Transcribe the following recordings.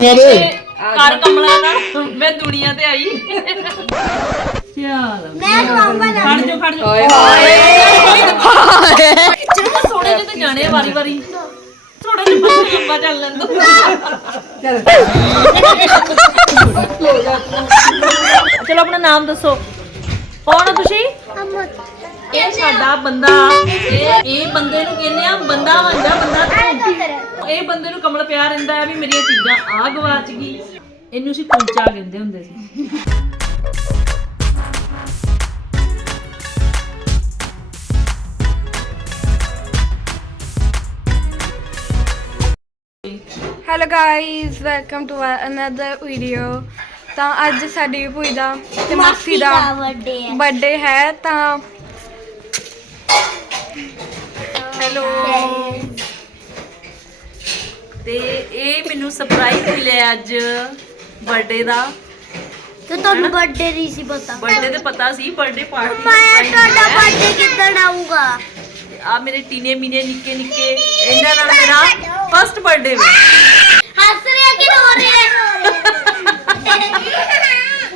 ਕਰ ਕਮਲਾ ਨਾਲ ਮੈਂ ਦੁਨੀਆ ਤੇ ਆਈ। ਚੱਲ। ਮੈਂ ਕਹਾਂਗਾ ਨਾ ਖੜ ਜਾ ਖੜ ਜਾ। ਓਏ ਹਾਏ। ਚਲੋ ਥੋੜੇ ਜਿਹੇ ਤੇ ਜਾਣੇ ਵਾਰੀ ਵਾਰੀ। ਥੋੜਾ ਜਿਹਾ ਬੱਚਾ ਲੰਬਾ ਚੱਲ ਲੈਂਦਾ। ਚਲੋ। ਆਪਣਾ ਨਾਮ ਦੱਸੋ। ਕੌਣ ਹੋ ਤੁਸੀਂ? ਇਹ ਸਾਡਾ ਬੰਦਾ। ਇਹ ਇਹ ਬੰਦੇ ਨੂੰ ਕਹਿੰਦੇ ਆ ਬੰਦਾ ਜਾ ਬੰਦਾ ਤੂੰ ਇਹ ਬੰਦੇ ਨੂੰ ਕਮਲ ਪਿਆ ਰਹਿੰਦਾ ਹੈ ਵੀ ਮੇਰੀਆਂ ਚੀਜ਼ਾਂ ਆ ਗਵਾਚ ਗਈ। ਇਹਨੂੰ ਅਸੀਂ ਕੁੰਚਾ ਕਹਿੰਦੇ ਹੁੰਦੇ ਸੀ। Hello guys welcome to another video ਤਾਂ ਅੱਜ ਸਾਡੀ ਭੂਈ ਦਾ ਤੇ ਮਾਸੀ ਦਾ ਬਰਥਡੇ ਹੈ ਤਾਂ ਹੈਲੋ ਤੇ ਇਹ ਮੈਨੂੰ ਸਰਪ੍ਰਾਈਜ਼ ਮਿਲਿਆ ਅੱਜ ਬਰਥਡੇ ਦਾ। ਤੇ ਤੁਹਾਨੂੰ ਬਰਥਡੇ ਨਹੀਂ ਸੀ ਪਤਾ। ਬਰਥਡੇ ਤੇ ਪਤਾ ਸੀ ਬਰਥਡੇ ਪਾਰਟੀ ਮੈਂ ਤੁਹਾਡਾ ਬਰਥਡੇ ਕਿੱਦਣ ਆਊਗਾ? ਆ ਮੇਰੇ ਟੀਨੇ ਮੀਨੇ ਨਿੱਕੇ ਨਿੱਕੇ ਇਹਨਾਂ ਨਾਲ ਮੇਰਾ ਫਰਸਟ ਬਰਥਡੇ ਵੇ। ਹੱਸ ਰਿਹਾ ਕਿ ਰੋ ਰਿਹਾ?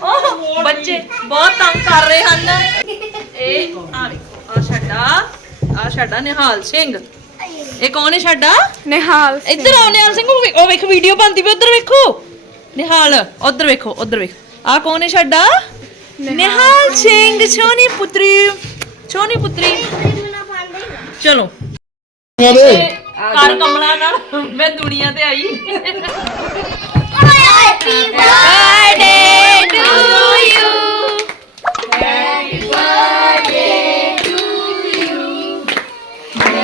ਓਹ ਬੱਚੇ ਬਹੁਤ ਤੰਗ ਕਰ ਰਹੇ ਹਨ। ਇਹ ਆ ਵੇਖੋ ਆ ਸਾਡਾ ਆ ਸਾਡਾ ਨਿਹਾਲ ਸਿੰਘ। ਇਹ ਕੌਣ ਹੈ ਸਾਡਾ? ਨਿਹਾਲ ਇੱਧਰ ਆਓ ਨਿਹਾਲ ਸਿੰਘ ਉਹ ਵੇ- ਉਹ ਵੇਖ ਵੀਡੀਓ ਬਣਦੀ ਵੀ ਉਧਰ ਵੇਖੋ। ਨਿਹਾਲ ਉਧਰ ਵੇਖੋ ਉਧਰ ਵੇਖ। ਆ ਕੌਣ ਹੈ ਸਾਡਾ? ਨਿਹਾਲ ਸਿੰਘ। ਛੋਨੀ ਪੁੱਤਰੀ। ਛੋਨੀ ਪੁੱਤਰੀ। ਚਲੋ। ਕਰ ਕਮਲਾ ਨਾਲ ਮੈਂ ਦੁਨੀਆ ਤੇ ਆਈ। ਹੈਪੀ ਬਰਥਡੇ ਟੂ ਯੂ ਆਹ ਮੋਟਰ ਲੱਗਾ ਭਰਾ ਆਹ ਕੋ ਹੈਪੀ ਬਰਥਡੇ ਟੂ ਯੂ ਚਲੋ ਚਲੋ ਕੇਕ ਦੀ ਵਾਰੀ ਆ ਗਈ ਬਈ ਚਲੋ ਆ ਜਾਓ ਆ ਜਾ ਨੰਦ ਕਿੱਥੇ ਵੇ ਆ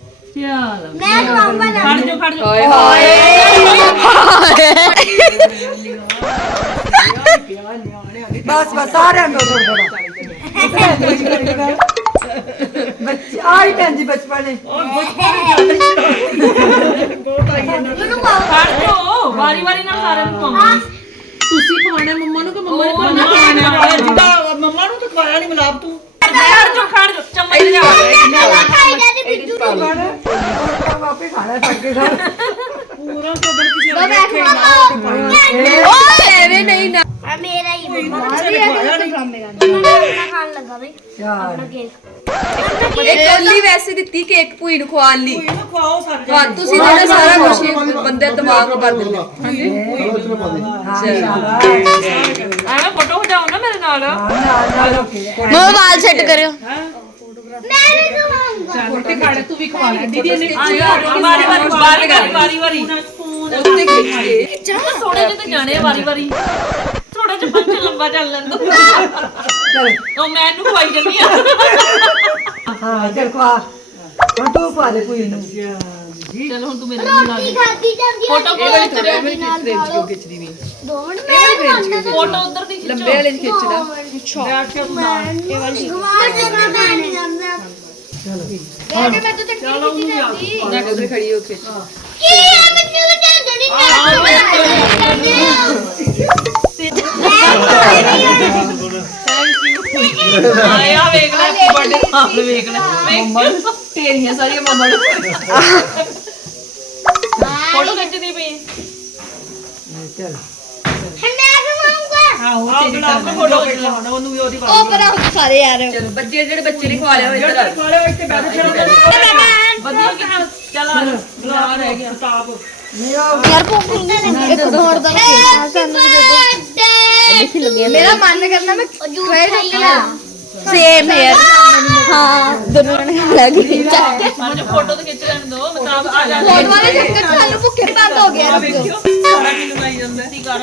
ਚਲੋ ਮੈਂ ਕਹਾਂਗਾ ਨਾ ਖੜ ਜਾ ਖੜ ਜਾ ਓਏ ਹਾਏ ਬਸ ਬਸ ਸਾਰਿਆਂ ਨੂੰ ਥੋੜਾ ਥੋੜਾ ਬੱਚੇ ਆਈ ਭੈਣ ਜੀ ਬਚਪਨ ਖੜ ਜਾਓ ਵਾਰੀ ਵਾਰੀ ਨਾਲ ਸਾਰਿਆਂ ਨੂੰ ਖਵਾਉਣਾ ਤੁਸੀਂ ਖਵਾਣਾ ਮੰਮਾ ਨੂੰ ਕਿ ਮੰਮਾ ਨੇ। ਖਵਾਣਾ ਜਿੱਦਾਂ ਮੰਮਾ ਨੂੰ ਤਾਂ ਖਵਾਇਆ ਨਹੀਂ ਮਲਾਬ ਤੂੰ। ਖੜ ਜਾਓ ਖੜ ਜਾਓ ਚਮਚ ਲਿਆ ਖਾਈ ਜਾਂਦੀ ਬਿੱਜੂ ਕੰਮ ਆਪੇ ਖਾਣਾ ਸੱਕੇ ਸਰ। ਪੂਰਾ ਸੋਦਨ ਕਿਸੇ ਦੋ ਮੈਂ ਖਵਾਉਂਗਾ ਓਏ ਐਵੇਂ ਨਹੀਂ ਨਾ। ਆ ਮੇਰਾ ਹੀ ਨਹੀਂ। ਮੈਂ ਖਾਣ ਲੱਗਾ ਬਈ। ਯਾਰ। ਕੇਕ। ਇਹ ਕੋਲੀ ਵੈਸੇ ਦਿੱਤੀ ਕੇਕ ਭੂਈ ਨੂੰ ਖਵਾਉਣ ਲਈ। ਇਹਨੂੰ ਖਵਾਓ ਸਾਰੇ ਹਾਂ ਤੁਸੀਂ ਜਿਹੜਾ ਸਾਰਾ ਕੁਝ ਬੰਦੇ ਦਿਮਾਗ ਨੂੰ ਕਰ ਦਿੰਦੇ ਐਵੇਂ ਫੋਟੋ ਖਿਚਾਓ ਨਾ ਮੇਰੇ ਨਾਲ। ਮੋਬਾਈਲ ਸੈੱਟ ਕਰਿਓ ਮੈਂ ਨਹੀਂ ਖਵਾਉਂਗਾ ਛੋਟੇ ਖਾੜੇ ਤੂੰ ਵੀ ਖਵਾ ਲੈ ਦੀਦੀ ਨੇ ਵਾਰੀ ਵਾਰੀ ਵਾਰੀ ਵਾਰੀ ਵਾਰੀ ਵਾਰੀ ਉੱਤੇ ਖਿੱਚ ਕੇ ਚਲੋ ਜਿਹੇ ਤੇ ਜਾਣੇ ਆ। ਵਾਰੀ ਵਾਰੀ ਥੋੜਾ ਜਿਹਾ ਬੱਚਾ ਲੰਬਾ ਚੱਲ ਲੈਂਦਾ ਉਹ ਮੈਂ ਇਹਨੂੰ ਖਵਾਈ ਜਾਂਦੀ ਆ ਹਾਂ ਚੱਲ ਖਵਾ ਤੂੰ ਖਵਾ ਦੇ ਕੋਈ ਨੂੰ। ਚਲ ਹੁਣ ਤੂੰ ਮੇਰੇ ਨਾਲ ਲਾ ਦੇ। ਖਾਦੀ ਜਾਂਦੀ ਫੋਟੋ ਹੈ ਕਿਹੜੇ ਚ ਖਿੱਚਦੀ ਵੀ ਦੋ ਮਿੰਟ ਮੈਂ ਫੋਟੋ ਉਧਰ ਦੀ ਖਿੱਚੋ। ਲੰਬੇ ਵਾਲੇ ਖਿੱਚਦਾ। ਇਹ ਵਾਲੀ ਗਵਾ ਮੈਂ ਨਹੀਂ ਜਾਂਦਾ। ਚਲੋ। ਮੈਂ ਤਾਂ ਟੱਟੀ ਜਾਂਦੀ। ਨਾ ਉਧਰ ਖੜੀ ਹੋ ਖਿੱਚ ਕੀ ਆ ਮੈਨੂੰ ਤਾਂ ਜੜੀ ਆਇਆ ਵੇਖ ਲੈ ਬਰਥਡੇ ਨਾਲ ਵੇਖ ਲੈ। ਵੇਖ ਤੇਰੀਆਂ ਸਾਰੀਆਂ ਮਮਾ ਨੂੰ ਫੋਟੋ ਖਿੱਚਦੀ ਪਈ ਚੱਲ। ਆਹ ਗੁਲਾਬ ਦਾ ਫੋਟੋ ਖਿੱਚ ਲਾ। ਉਹਨੂੰ ਵੀ ਉਹਦੀ ਉਹ ਪਰਾਂ ਸਾਰੇ ਯਾਰ। ਚਲੋ ਬੱਚੇ ਜਿਹੜੇ ਬੱਚੇ ਨੇ ਖਵਾ ਲਿਆ ਹੋਇਆ ਇੱਧਰ ਲਿਆ ਇੱਥੇ ਬੈਠ ਕੇ ਵਧੀਆ ਕਿ ਚੱਲ ਆ ਗੁਲਾਬ ਰਹਿ ਗਿਆ ਕਿਤਾਬ ਯਾਰ ਭੁੱਖ ਨਹੀਂ ਇੱਕ ਦੋ ਹੋਰ ਦਾ ਸਾਨੂੰ ਦੇ ਮੇਰਾ ਮਨ ਕਰਦਾ ਮੈਂ ਖਵਾਏ ਚੱਕਲਾ ਸੇਮ ਹੇਅਰ ਹਾਂ ਦੋਨੋਂ ਨੇ ਲੱਗ ਗਈ ਚੱਕ ਮੈਨੂੰ ਫੋਟੋ ਤੇ ਖਿੱਚ ਲੈਣ ਦੋ ਮਤਾਬ ਆ ਜਾ। ਫੋਨ ਵਾਲੇ ਚੱਕਰ ਚ ਸਾਨੂੰ ਭੁੱਖੇ ਬੰਦ ਹੋ ਗਿਆ ਵੇਖਿਓ ਸਾਰਾ ਕਿਲੋ ਲਾਈ ਜਾਂਦਾ। ਸੀ ਕਰ।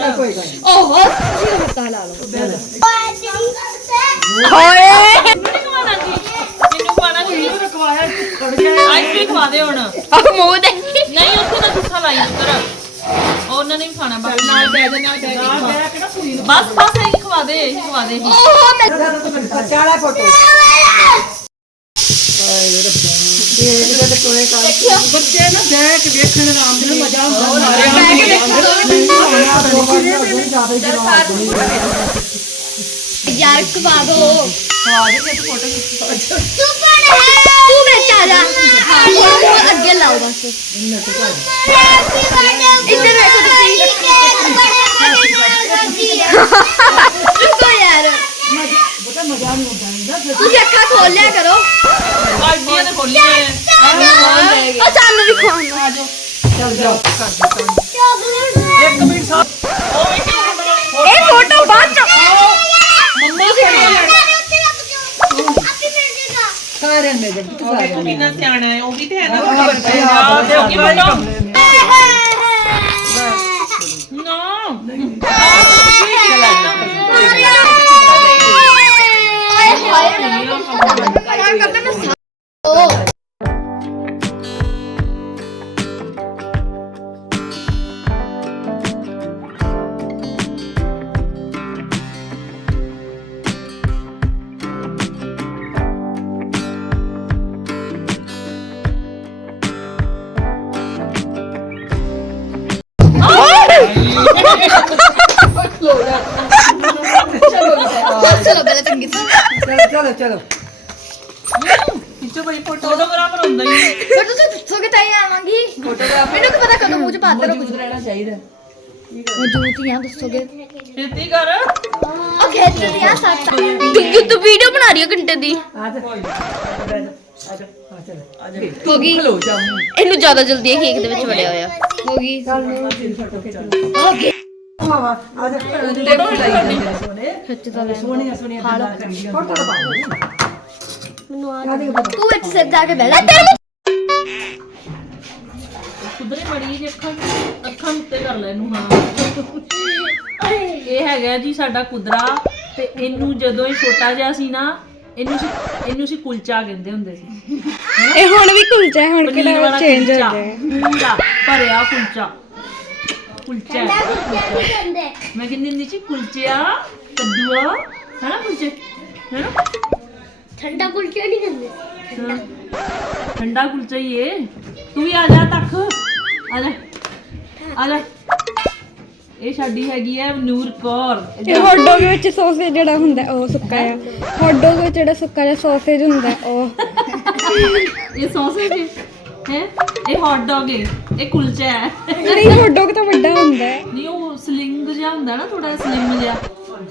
ਓਹੋ ਤੁਸੀਂ ਹੱਥਾਂ ਲਾ ਲਓ ਹੋਏ ਮੈਨੂੰ ਖਵਾਣਾ ਜੀ। ਮੈਨੂੰ ਖਵਾਣਾ ਜੀ ਆਈਸ ਵੀ ਖਵਾ ਦੇ ਹੁਣ। ਆ ਮੂੰਹ ਦੇ ਨਹੀਂ ਉੱਥੇ ਨਾ ਗੁੱਸਾ ਲਾਈ ਉੱਧਰ ਉਹਨਾਂ ਨੇ ਵੀ ਖਾਣਾ ਬਾਕੀ ਨਾਲ ਬੈ ਜਾ ਨਾਲ ਬੈ ਕੇ ਬਸ ਬਸ ਇਹੀ ਖਵਾ ਦੇ ਇਹੀ ਖਵਾ ਦੇ ਇਹੀ। ਚਾਲਾ ਫੋਟੋ। ਬੱਚੇ ਨਾ ਬੈਠ ਕੇ ਵੇਖਣ ਆਰਾਮ ਦੇ ਮਜ਼ਾ ਆਉਂਦਾ। ਬੈਠ ਕੇ ਵੇਖਣ ਯਾਰ ਖਵਾ ਦੋ ਤੂੰ ਬਣ ਹੈ ਤੂੰ ਵਿੱਚ ਆ ਜਾ ਉਹ ਅੱਗੇ ਲਾਓ ਬਸ ਇੱਧਰ ਵੇਖੋ ਤੁਸੀਂ ਰੁਕੋ ਯਾਰ ਤੁਸੀਂ ਅੱਖਾਂ ਖੋਲ ਲਿਆ ਕਰੋ ਆਈਡੀਆਂ ਨੇ ਖੋਲੀਆਂ ਉਹ ਸਾਨੂੰ ਵੀ ਖਵਾਉਣਾ ਚੱਲ ਜਾਓ ਇੱਕ ਮਿੰਟ ਸਾ ਇਹ ਫੋਟੋ ਬਾਅਦ ਚ ਸਾਰਿਆਂ ਨੇ ਜਦ ਸਾਰਿਆਂ ਨੇ ਕਿੰਨਾ ਸਿਆਣਾ ਹੈ ਉਹ ਵੀ ਤੇ ਹੈ ਨਾ। ਆ। ਤੇ ਕੀ ਬਣਾ ਚਲੋ ਚਲੋ। ਪਿੱਛੇ ਬੜੀ ਫੋਟੋਗ੍ਰਾਫਰ ਹੁੰਦਾ ਹੀ ਪਰ ਤੁਸੀਂ ਦੱਸੋਗੇ ਤਾਂ ਹੀ ਆਵਾਂਗੀ। ਮੈਨੂੰ ਕੀ ਪਤਾ ਕਦੋਂ ਮੂੰਹ ਚ ਪਾ ਦੇ ਕੁਝ ਰਹਿਣਾ ਚਾਹੀਦਾ। ਮੌਜੂਦ ਹੀ ਆ ਦੱਸੋਗੇ? ਛੇਤੀ ਕਰ। ਉਹ ਖੇਤ ਦੀ ਆ ਸੱਟ ਤੂੰ ਤੂੰ ਵੀਡੀਓ ਬਣਾ ਰਹੀ ਹੈ ਘੰਟੇ ਦੀ? ਆ ਜਾ। ਆ ਜਾ ਆ ਚਲ ਹੋ ਗਈ ਖਲੋ ਜਾ ਇਹਨੂੰ ਜ਼ਿਆਦਾ ਜਲਦੀ ਕੇਕ ਦੇ ਵਿੱਚ ਵੜਿਆ ਹੋਇਆ। ਹੋ ਗਈ ਆ ਜਾ ਫੋਟੋ ਲਾਈ ਜਾਂਦੇ ਨੇ ਸੋਹਣੇ ਖਿੱਚ ਤਾਂ ਲੈ ਸੋਹਣੀਆਂ ਸੋਹਣੀਆਂ ਗੱਲਾਂ ਕਰੀਆਂ ਫੋਟੋ ਤਾਂ ਪਾ ਤੂੰ ਵਿੱਚ ਸਿਰ ਜਾ ਕੇ ਬਹਿ ਲੈ ਤੇਰੇ ਕੁਦਰੇ ਮੜੀ ਜੀ ਅੱਖਾਂ ਅੱਖਾਂ ਉੱਤੇ ਕਰ ਲੈ ਇਹਨੂੰ ਹਾਂ। ਇਹ ਹੈਗਾ ਜੀ ਸਾਡਾ ਕੁਦਰਾ ਤੇ ਇਹਨੂੰ ਜਦੋਂ ਇਹ ਛੋਟਾ ਜਿਹਾ ਸੀ ਨਾ ਇਹਨੂੰ ਸੀ ਇਹਨੂੰ ਸੀ ਕੁਲਚਾ ਕਹਿੰਦੇ ਹੁੰਦੇ ਸੀ। ਇਹ ਹੁਣ ਵੀ ਕੁਲਚਾ ਹੈ ਹੁਣ ਕਿਹੜਾ ਚੇਂਜ ਹੋ ਪੂਰਾ ਭਰਿਆ ਕੁਲਚਾ। ਕੁਲਚਾ ਮੈਂ ਕਹਿੰਦੀ ਹੁੰਦੀ ਸੀ ਕੁਲਚਿਆ ਕੱਦੂਆ ਹੈਨਾ ਕੁਲਚੇ ਹੈਨਾ ਠੰਡਾ ਕੁਲਚਾ ਨਹੀਂ ਦਿੰਦੇ ਹਾਂ। ਠੰਡਾ ਕੁਲਚਾ ਹੀ ਏ ਤੂੰ ਵੀ ਆ ਜਾ ਤੱਕ ਆ ਜਾ ਆ ਜਾ ਇਹ ਸਾਡੀ ਹੈਗੀ ਹੈ ਨੂਰ ਕੌਰ ਇਹ ਹੌਟ ਡੌਗ ਵਿੱਚ ਸੌਸੇਜ ਜਿਹੜਾ ਹੁੰਦਾ ਹੈ, ਉਹ ਸੁੱਕਾ ਆ। ਹੌਟ ਡੌਗ ਵਿੱਚ ਜਿਹੜਾ ਸੁੱਕਾ ਜਿਹਾ ਸੌਸੇਜ ਹੁੰਦਾ ਹੈ, ਉਹ। ਇਹ ਸੌਸੇਜ ਹੈ ਇਹ ਹੌਟ ਡੌਗ ਹੈ। ਇਹ ਕੁਲਚਾ ਹੈ। ਨਹੀਂ ਹੌਟ ਡੌਗ ਤਾਂ ਵੱਡਾ ਹੁੰਦਾ ਹੈ। ਨਹੀਂ ਉਹ ਸਲਿੰਗ ਜਿਹਾ ਹੁੰਦਾ ਨਾ ਥੋੜਾ ਸਲਿਮ ਜਿਹਾ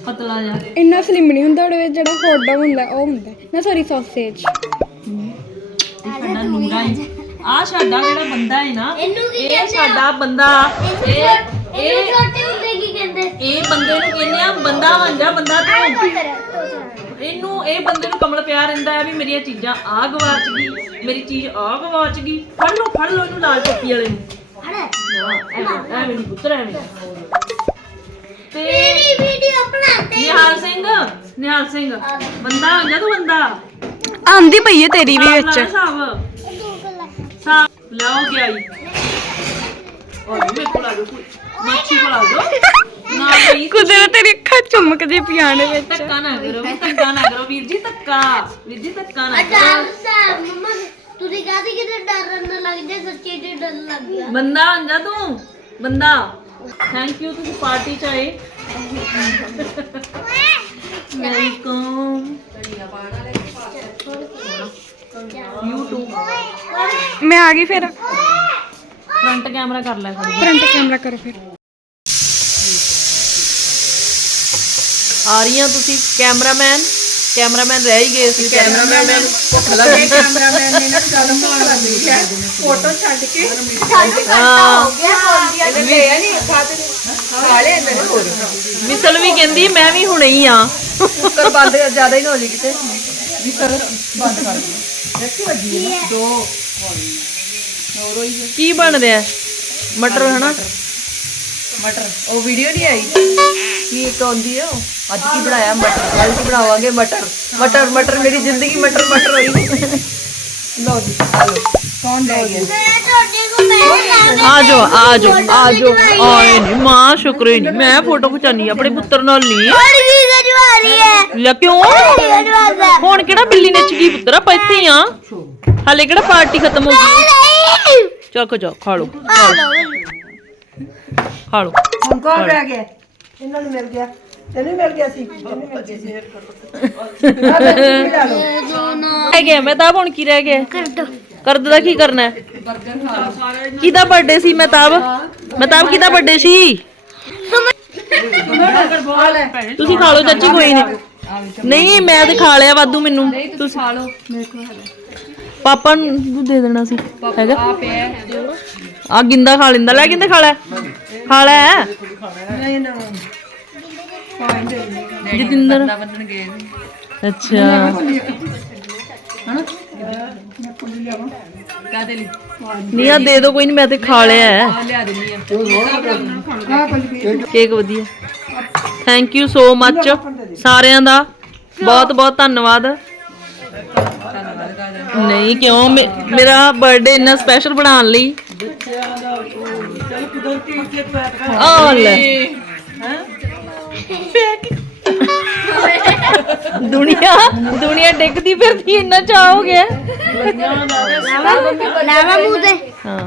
ਪਤਲਾ ਜਿਹਾ। ਇੰਨਾ ਸਲਿਮ ਨਹੀਂ ਹੁੰਦਾ ਉਹਦੇ ਵਿੱਚ ਜਿਹੜਾ ਹੌਟ ਡੌਗ ਹੁੰਦਾ ਉਹ ਹੁੰਦਾ ਹੈ। ਨਾ ਸੌਰੀ ਸੌਸੇਜ ਇਹ ਸਾਡਾ ਨੂਰਾ ਹੈ। ਆ ਸਾਡਾ ਜਿਹੜਾ ਬੰਦਾ ਹੈ ਨਾ ਇਹ ਸਾਡਾ ਬੰਦਾ। ਇਹ ਇਹ ਛੋਟੇ ਹੁੰਦੇ ਕੀ ਕਹਿੰਦੇ? ਇਹ ਬੰਦੇ ਨੂੰ ਕਹਿੰਦੇ ਆ ਬੰਦਾ ਬਣ ਜਾ ਬੰਦਾ ਤੂੰ ਇਹਨੂੰ ਇਹ ਬੰਦੇ ਨੂੰ ਕਮਲ ਪਿਆ ਰਹਿੰਦਾ ਹੈ ਵੀ ਮੇਰੀਆਂ ਚੀਜ਼ਾਂ ਆ ਗਵਾਚ ਗਈ ਮੇਰੀ ਚੀਜ਼ ਆ ਗਵਾਚ ਗਈ। ਫੜ ਲਓ ਫੜ ਲਓ ਇਹਨੂੰ ਲਾਲ ਟੋਪੀ ਵਾਲੇ ਨੂੰ। ਹਾਂ, ਐਵੇਂ ਐਵੇਂ ਨਹੀਂ ਪੁੱਤਰ ਐਵੇਂ ਤੇ ਮੇਰੀ ਵੀਡੀਓ ਬਣਾਤੇ ਨਿਹਾਲ ਸਿੰਘ ਨਿਹਾਲ ਸਿੰਘ ਬੰਦਾ ਹੋ ਜਾ ਤੂੰ ਬੰਦਾ? ਆਂਦੀ ਪਈ ਹੈ ਤੇਰੀ ਵੀ ਵਿੱਚ। ਸਾਬ। ਸਾਬ ਲਾਓ ਗਿਆ ਹੀ ਔਰ ਮੇਰੇ ਕੋਲ ਆ ਜਾਓ ਕੋਈ। ਮੱਛੀ ਕੋਲ ਆ ਜਾਓ। ਨਾ ਬਈ ਕੁਦਰਤ ਤੇਰੀ ਅੱਖਾਂ ਚਮਕਦੀ ਪਈਆਂ ਨੇ ਵਿੱਚ। ਧੱਕਾ ਨਾ ਕਰੋ ਵੀ ਧੱਕਾ ਨਾ ਕਰੋ ਵੀਰ ਜੀ ਧੱਕਾ। ਵੀਰ ਜੀ ਧੱਕਾ ਨਾ ਕਰੋ। ਡਰ ਮਮਾ ਤੁਸੀਂ ਕਹਦੇ ਕਿ ਡਰਨ ਨਾ ਲੱਗ ਜਾ ਸੱਚੀ ਤੇ ਡਰ ਲੱਗ ਗਿਆ। ਬੰਦਾ ਬਣ ਜਾ ਤੂੰ? ਬੰਦਾ। ਥੈਂਕ ਯੂ ਤੁਸੀਂ ਪਾਰਟੀ ਚ ਆਏ। ਵੈਲਕਮ YouTube ਮੈਂ ਆ ਗਈ ਫਿਰ। ਫਰੰਟ ਕੈਮਰਾ ਕਰ ਲੈ ਖੜੀ ਫਰੰਟ ਕੈਮਰਾ ਕਰੋ ਫਿਰ। ਆ ਰਹੀਆਂ ਤੁਸੀਂ ਕੈਮਰਾਮੈਨ। ਕੈਮਰਾਮੈਨ ਰਹਿ ਹੀ ਗਏ ਸੀ। ਕੈਮਰਾਮੈਨ ਕੈਮਰਾਮੈਨ ਨੇ ਨਾ ਗੱਲ ਮਾਰ ਲਈ ਹੈ ਫੋਟੋ ਛੱਡ ਕੇ। ਹਾਂ। ਇਹਨੇ ਲਿਆ ਨਹੀਂ। ਖਾਤੇ ਖਾ ਲਿਆ ਇਹਨਾਂ ਨੇ। ਹੋਰ। ਮਿਸਲ ਵੀ ਕਹਿੰਦੀ ਮੈਂ ਵੀ ਹੁਣੇ ਹੀ ਆ। ਕੁੱਕਰ ਬੰਦ ਜ਼ਿਆਦਾ ਹੀ ਨਾ ਹੋ ਜੀ ਕਿਤੇ। ਵੀ ਸਰ ਬੰਦ ਕਰ ਵੱਜੀ ਹੈ ਨਾ ਦੋ ਕੀ ਬਣ ਰਿਹਾ ਮਟਰ ਹਨਾ? ਮਟਰ। ਉਹ ਵੀਡੀਓ ਨਹੀਂ ਆਈ? ਕੀ ਇੱਕ ਆਉਂਦੀ ਹੈ ਉਹ? ਅੱਜ ਕੀ ਬਣਾਇਆ? ਮਟਰ। ਕੱਲ ਕੀ ਬਣਾਵਾਂਗੇ? ਮਟਰ। ਮਟਰ ਮਟਰ। ਮੇਰੀ ਜ਼ਿੰਦਗੀ ਮਟਰ ਮਟਰ ਹੋਈ। ਲਓ ਜੀ ਕੌਣ ਲੈ ਗਿਆ? ਆ ਜਾਓ ਆ ਜਾਓ ਆ ਜਾਓ। ਆਏ ਨਹੀਂ ਮਾਂ ਸ਼ੁਕਰ ਨਹੀਂ ਮੈਂ ਫੋਟੋ ਖਿਚਾਨੀ ਆਪਣੇ ਪੁੱਤਰ ਨਾਲ ਨਹੀਂ ਲੈ ਕਿਉਂ? ਹੁਣ ਕਿਹੜਾ ਬਿੱਲੀ ਨੱਚ ਗਈ ਪੁੱਤਰ? ਆਪਾਂ ਇੱਥੇ ਹੀ ਆ। ਹਾਲੇ ਕਿਹੜਾ ਪਾਰਟੀ ਖਤਮ ਹੋ ਗਈ? ਚੱਕ ਜਾ ਖਾ ਆ ਲਓ ਖਾ ਲਓ ਹੁਣ ਕੌਣ ਰਹਿ ਗਿਆ ਇਹਨਾਂ ਨੂੰ ਮਿਲ ਗਿਆ ਤੈਨੂੰ ਮਿਲ ਗਿਆ ਸੀ ਤੈਨੂੰ ਮਿਲ ਗਿਆ ਸੀ ਆ ਲੈ ਤੁਸੀਂ ਲੈ ਲਓ ਰਹਿ ਗਿਆ ਮਹਿਤਾਬ ਹੁਣ ਕੀ ਰਹਿ ਗਿਆ ਕਰ ਦੋ ਕਰਦ ਦਾ ਕੀ ਕਰਨਾ? ਹੈ ਕਿਹਦਾ ਬਰਥਡੇ ਸੀ ਮਹਿਤਾਬ? ਮਹਿਤਾਬ ਕਿਹਦਾ ਬਰਥਡੇ ਸੀ? ਤੁਸੀਂ ਖਾ ਲਓ ਚਾਚੀ ਕੋਈ ਨਹੀਂ ਨਹੀਂ ਮੈਂ ਤੇ ਖਾ ਲਿਆ ਵਾਧੂ ਮੈਨੂੰ। ਤੁਸੀਂ ਖਾ ਲਓ। ਪਾਪਾ ਨੂੰ ਦੇ ਦੇਣਾ ਸੀ। ਹੈਗਾ? ਆ ਗਿੰਦਾ ਖਾ ਲੈਂਦਾ। ਲੈ ਗਿੰਦਾ ਖਾ ਲੈ। ਖਾ ਲੈ। ਨਹੀਂ ਨਾ ਜਤਿੰਦਰ। ਬੰਨਣ ਗਏ ਅੱਛਾ। ਕਾਦੇ ਲਈ ਨਹੀਂ ਆ ਦੇ ਦੋ, ਕੋਈ ਨਹੀਂ ਮੈਂ ਤੇ ਖਾ ਲਿਆ ਹੈ। ਲਿਆ ਦਿੰਨੀ ਆ ਕੇਕ ਵਧੀਆ। ਥੈਂਕ ਯੂ ਸੋ ਮੱਚ ਸਾਰਿਆਂ ਦਾ ਬਹੁਤ ਬਹੁਤ ਧੰਨਵਾਦ। ਨਹੀਂ ਕਿਉਂ? ਮੇ- ਮੇਰਾ ਬਰਥਡੇ ਇੰਨਾ ਸਪੈਸ਼ਲ ਬਣਾਉਣ ਲਈ। ਆ ਲੈ। ਦੁਨੀਆ ਦੁਨੀਆ ਡਿੱਗਦੀ ਫਿਰਦੀ ਇੰਨਾ ਚਾਹ ਹੋ ਗਿਆ। ਲਾਵਾ ਮੂੰਹ ਤੇ। ਹਾਂ।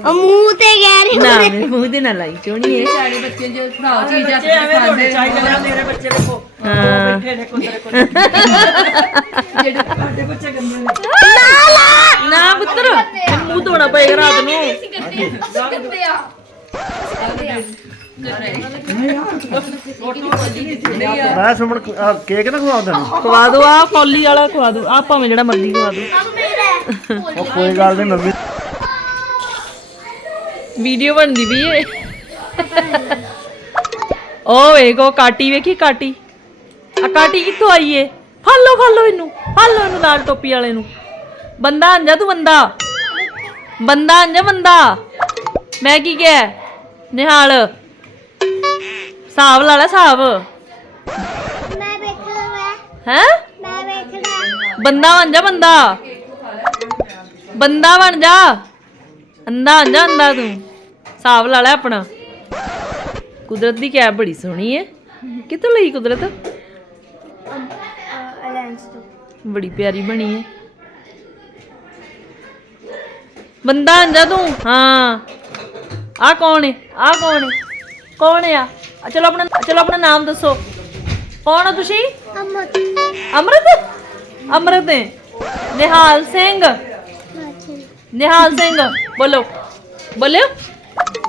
ਉਹ ਮੂੰਹ ਤੇ ਕਹਿ ਰਹੀ ਨਾ ਮੇਰੇ ਮੂੰਹ ਤੇ ਨਾ ਲਾਈ ਚੋਣੀ ਹੈ ਸਾਡੇ ਬੱਚੇ ਜੋ ਭਰਾਓ ਚੀਜ਼ ਆ ਕੇ ਖਾਂਦੇ। ਚਾਹੀਦੇ ਮੇਰੇ ਬੱਚੇ ਦੇਖੋ ਹਾਂ। ਨਾ ਪੁੱਤਰ ਮੈਨੂੰ ਮੂੰਹ ਧੋਣਾ ਪਏਗਾ ਰਾਤ ਨੂੰ। ਮੈਂ ਸੁਮਣ ਕੇਕ ਨਾ ਖਵਾਉਂ ਤੈਨੂੰ ਖਵਾ ਦੋ ਆ ਕੌਲੀ ਵਾਲਾ ਖਵਾ ਦੋ। ਆ ਭਾਵੇਂ ਜਿਹੜਾ ਮਰਜ਼ੀ ਖਵਾ ਦੋ। ਉਹ ਕੋਈ ਗੱਲ ਨਹੀਂ ਮੰਮੀ ਵੀਡੀਓ ਬਣਦੀ ਵੀ ਏ। ਓ ਵੇਖੋ ਕਾਟੀ ਵੇਖੀ ਕਾਟੀ। ਆ ਕਾਟੀ ਕਿੱਥੋਂ ਆਈ ਏ? ਫਾਲੋ ਫਾਲੋ ਇਹਨੂੰ। ਫਾਲੋ ਇਹਨੂੰ ਲਾਲ ਟੋਪੀ ਵਾਲੇ ਨੂੰ। ਬੰਦਾ ਅੰਜਾ ਤੂੰ ਬੰਦਾ। ਬੰਦਾ ਅੰਜਾ ਬੰਦਾ। ਮੈਂ ਕੀ ਕਿਹਾ? ਨਿਹਾਲ। ਹਿਸਾਬ ਲਾ ਲੈ ਹਿਸਾਬ ਮੈਂ ਵੇਖਣਾ ਮੈਂ ਹੈ? ਮੈਂ ਵੇਖਣਾ। ਬੰਦਾ ਬਣ ਜਾ ਬੰਦਾ। ਬੰਦਾ ਬਣ ਜਾ। ਅੰਦਾ ਜਾ ਅੰਦਾ ਤੂੰ। ਹਿਸਾਬ ਲਾ ਲੈ ਆਪਣਾ। ਕੁਦਰਤ ਦੀ ਕੈਬ ਬੜੀ ਸੋਹਣੀ ਹੈ ਕਿੱਥੋਂ ਲਈ ਕੁਦਰਤ? ਅਲਾਂਸ ਤੋਂ। ਬੜੀ ਪਿਆਰੀ ਬਣੀ ਹੈ ਬੰਦਾ ਜਾ ਤੂੰ। ਹਾਂ। ਆ ਕੌਣ ਹੈ ਆ ਕੌਣ ਹੈ ਕੌਣ ਆ? ਆ ਚਲੋ ਆਪਣਾ ਚਲੋ ਆਪਣਾ ਨਾਮ ਦੱਸੋ। ਕੌਣ ਹੋ ਤੁਸੀਂ? ਅਮਰ ਅਮਰਤ? ਅਮਰਤ ਹੈ। ਨਿਹਾਲ ਸਿੰਘ। ਨਿਹਾਲ ਸਿੰਘ ਬੋਲੋ। ਬੋਲਿਓ।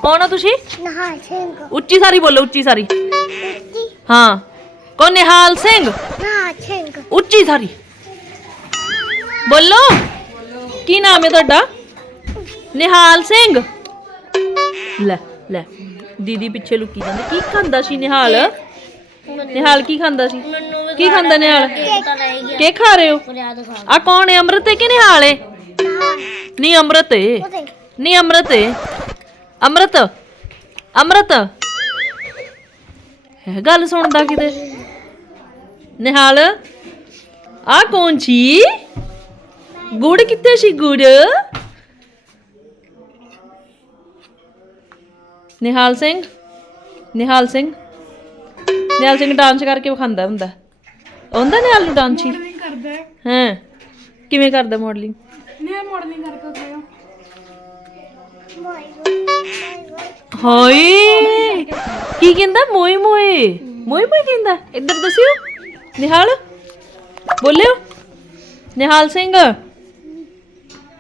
ਕੌਣ ਹੋ ਤੁਸੀਂ? ਨਹਾ ਸਿੰਘ। ਉੱਚੀ ਸਾਰੀ ਬੋਲੋ ਉੱਚੀ ਸਾਰੀ। ਉੱਤੀ ਹਾਂ। ਕੌਣ? ਨਿਹਾਲ ਸਿੰਘ। ਨਹਾ ਸਿੰਘ। ਉੱਚੀ ਸਾਰੀ। ਬੋਲੋ। ਕੀ ਨਾਮ ਹੈ ਤੁਹਾਡਾ? ਨਿਹਾਲ ਸਿੰਘ। ਲੈ ਲੈ। ਦੀਦੀ ਪਿੱਛੇ ਲੁਕੀ ਜਾਂਦੇ। ਕੀ ਖਾਂਦਾ ਸੀ ਨਿਹਾਲ? ਨਿਹਾਲ ਕੀ ਖਾਂਦਾ ਸੀ? ਕੀ ਖਾਂਦਾ ਨਿਹਾਲ? ਕੀ ਖਾ ਰਹੇ ਹੋ? ਆ ਕੌਣ ਹੈ? ਅੰਮ੍ਰਿਤ ਹੈ ਕਿ ਨਿਹਾਲ ਹੈ? ਨਹਾ ਅੰਮ੍ਰਿਤ ਹੈ। ਨਹੀਂ ਅੰਮ੍ਰਿਤ ਹੈ। ਅੰਮ੍ਰਿਤ ਅੰਮ੍ਰਿਤ। ਹੈ ਗੱਲ ਸੁਣਦਾ ਕਿਤੇ? ਨਿਹਾਲ ਆ ਕੌਣ ਸੀ? ਗੁੜ ਕਿੱਥੇ ਸੀ ਗੁੜ? ਨਿਹਾਲ ਸਿੰਘ। ਨਿਹਾਲ ਸਿੰਘ। ਨਿਹਾਲ ਸਿੰਘ ਡਾਂਸ ਕਰਕੇ ਵਿਖਾਉਂਦਾ ਹੁੰਦਾ। ਆਉਂਦਾ ਨਿਹਾਲ ਨੂੰ ਡਾਂਸ ਹੀ ਕਰਦਾ ਹੈ। ਹਾਂ। ਕਿਵੇਂ ਕਰਦਾ ਮਾਡਲਿੰਗ ਨਹੀਂ ਮਾਡਲਿੰਗ ਕਰਕੇ ਕਰਿਓ ਹਾਏ ਕੀ ਕਹਿੰਦਾ? ਮੋਏ ਮੋਏ। ਮੋਏ ਮੋਏ ਕਹਿੰਦਾ। ਇੱਧਰ ਦੱਸਿਓ। ਨਿਹਾਲ ਬੋਲਿਓ। ਨਿਹਾਲ ਸਿੰਘ।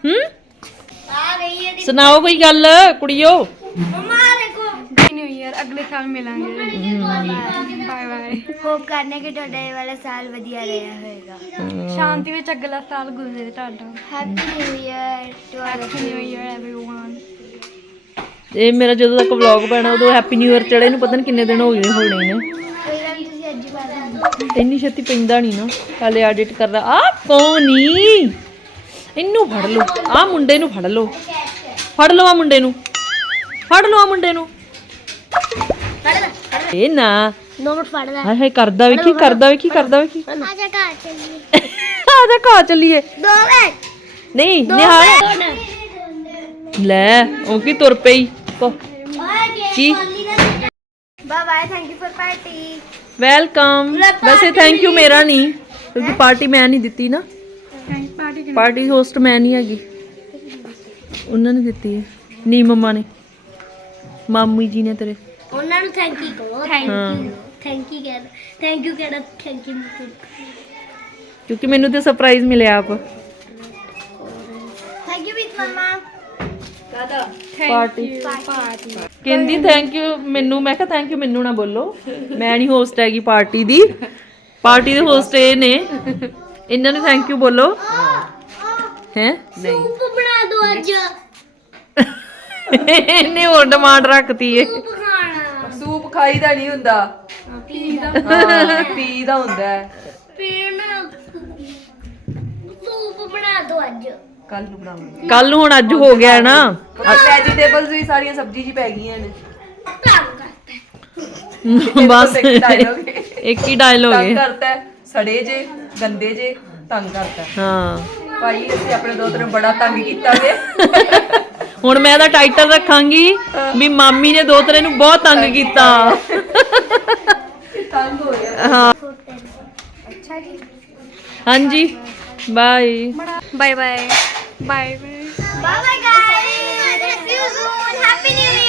ਹੂੰ? ਆ ਰਹੀ ਹੈ ਸੁਣਾਓ ਕੋਈ ਗੱਲ ਕੁੜੀਓ। हैप्पी न्यू ईयर अगले साल मिलेंगे बाय बाय ਹੋਪ ਕਰਨੇ ਕਿ ਤੁਹਾਡਾ ਇਹ ਵਾਲਾ ਸਾਲ ਵਧੀਆ ਰਿਹਾ ਹੋਵੇਗਾ शांति ਵਿੱਚ ਅਗਲਾ ਸਾਲ ਗੁਜ਼ਰੇ ਤੁਹਾਡਾ happy new year to all happy new year everyone ਇਹ ਮੇਰਾ ਜਦੋਂ ਤੱਕ ਵਲੌਗ ਪੈਣਾ ਉਦੋਂ ਹੈਪੀ ਨਿਊ ਇਅਰ ਚੜੇ ਨੂੰ ਪਤਾ ਨਹੀਂ ਕਿੰਨੇ ਦਿਨ ਹੋ ਗਏ ਹੋਣੇ ਨੇ ਕੋਈ ਗੱਲ ਨੀ, ਤੁਸੀਂ ਅੱਜ ਹੀ ਪਾ ਦਿਓ ਇੰਨੀ ਛੇਤੀ ਪੈਂਦਾ ਨਹੀਂ ਨਾ ਪਹਿਲੇ ਐਡਿਟ ਕਰਦਾ ਆ ਕੌਣੀ ਇਹਨੂੰ ਫੜ ਲਓ ਆ ਮੁੰਡੇ ਨੂੰ ਫੜ ਲਓ ਫੜ ਲਓ ਆ ਮੁੰਡੇ ਨੂੰ ਫੜ ਲਓ ਆ ਮੁੰਡੇ ਨੂੰ ਇਹ ਨਾ ਦੋ ਮਿੰਟ ਫੜ ਲੈ ਹਾਏ ਹਾਏ ਕਰਦਾ ਵੇਖੀ ਕਰਦਾ ਵੇਖੀ ਕਰਦਾ ਵੇਖੀ ਆ ਜਾ ਘਰ ਚੱਲੀਏ ਆ ਜਾ ਘਾ ਚੱਲੀਏ ਦੋ ਮਿੰਟ ਨਹੀਂ ਨਿਹਾਲ ਲੈ ਉਹ ਕੀ ਤੁਰ ਪਈ ਕੋ ਕੀ bye bye thank you for party welcome ਵੈਸੇ ਥੈਂਕ ਯੂ ਮੇਰਾ ਨਹੀਂ ਕਿਉਂਕਿ ਪਾਰਟੀ ਮੈਂ ਨਹੀਂ ਦਿੱਤੀ ਨਾ ਪਾਰਟੀ ਪਾਰਟੀ ਹੋਸਟ ਮੈਂ ਨਹੀਂ ਹੈਗੀ ਉਹਨਾਂ ਨੇ ਦਿੱਤੀ ਹੈ ਨੀ ਮੰਮਾ ਨੇ ਮਾਮੀ ਜੀ ਨੇ ਤੇਰੇ ਉਹਨਾਂ ਨੂੰ ਥੈਂਕ ਯੂ ਕਹੋ ਥੈਂਕ ਯੂ ਥੈਂਕ ਯੂ ਕਹਿਣਾ ਥੈਂਕ ਯੂ ਕਹਿਣਾ ਥੈਂਕ ਯੂ ਕਿਉਂਕਿ ਮੈਨੂੰ ਤੇ ਸਰਪ੍ਰਾਈਜ਼ ਮਿਲਿਆ ਆਪ। Thank you with mama party ਕਹਿੰਦੀ ਥੈਂਕ ਯੂ ਮੈਨੂੰ ਮੈਂ ਕਿਹਾ ਥੈਂਕ ਯੂ ਮੈਨੂੰ ਨਾ ਬੋਲੋ। ਮੈਂ ਨਹੀਂ ਹੋਸਟ ਹੈਗੀ ਪਾਰਟੀ ਦੀ। ਪਾਰਟੀ ਦੇ ਹੋਸਟ ਇਹ ਨੇ। ਇਹਨਾਂ ਨੂੰ ਥੈਂਕ ਯੂ ਬੋਲੋ। ਹੈ? ਸੂਪ ਬਣਾ ਦੋ ਅੱਜ। ਇਹਨੇ ਹੋਰ ਡਿਮਾਂਡ ਰੱਖਤੀ ਏ। ਸੂਪ ਖਾਣਾ। ਸੂਪ ਖਾਈਦਾ ਨਹੀਂ ਹੁੰਦਾ। ਪੀਣਾ ਹਾਂ ਪੀਦਾ ਹੁੰਦਾ ਹੈ। ਪੀਣਾ ਸੂਪ ਬਣਾ ਦੋ ਅੱਜ। ਕੱਲ ਨੂੰ ਬਣਾਵਾਂਗੇ। ਕੱਲ ਨੂੰ ਹੁਣ ਅੱਜ ਹੋ ਗਿਆ ਨਾ। ਵੈਜੀਟੇਬਲਸ ਵੀ ਸਾਰੀਆਂ ਸਬਜ਼ੀ ਜੀ ਪੈ ਗਈਆਂ ਨੇ। ਕਰਤਾ। ਬਸ। ਇੱਕ ਹੈ। ਇੱਕ ਹੀ ਡਾਇਲੋਗ ਤੰਗ ਹੈ ਕਰਤਾ ਹੈ, ਸੜੇ ਜੇ ਗੰਦੇ ਜੇ ਤੰਗ ਕਰਤਾ ਹੈ। ਹਾਂ। ਭਾਈ ਅਸੀਂ ਆਪਣੇ ਦੋਸਤ ਨੂੰ ਬੜਾ ਤੰਗ ਕੀਤਾ ਵੇ। ਹੁਣ ਮੈਂ ਇਹਦਾ ਟਾਈਟਲ ਰੱਖਾਂਗੀ ਵੀ ਮਾਮੀ ਨੇ ਦੋਤਰੇ ਨੂੰ ਬਹੁਤ ਤੰਗ ਕੀਤਾ। ਤੰਗ ਹੋ ਗਿਆ ਹਾਂ। ਹਾਂਜੀ bye bye bye bye bye. Happy New Year.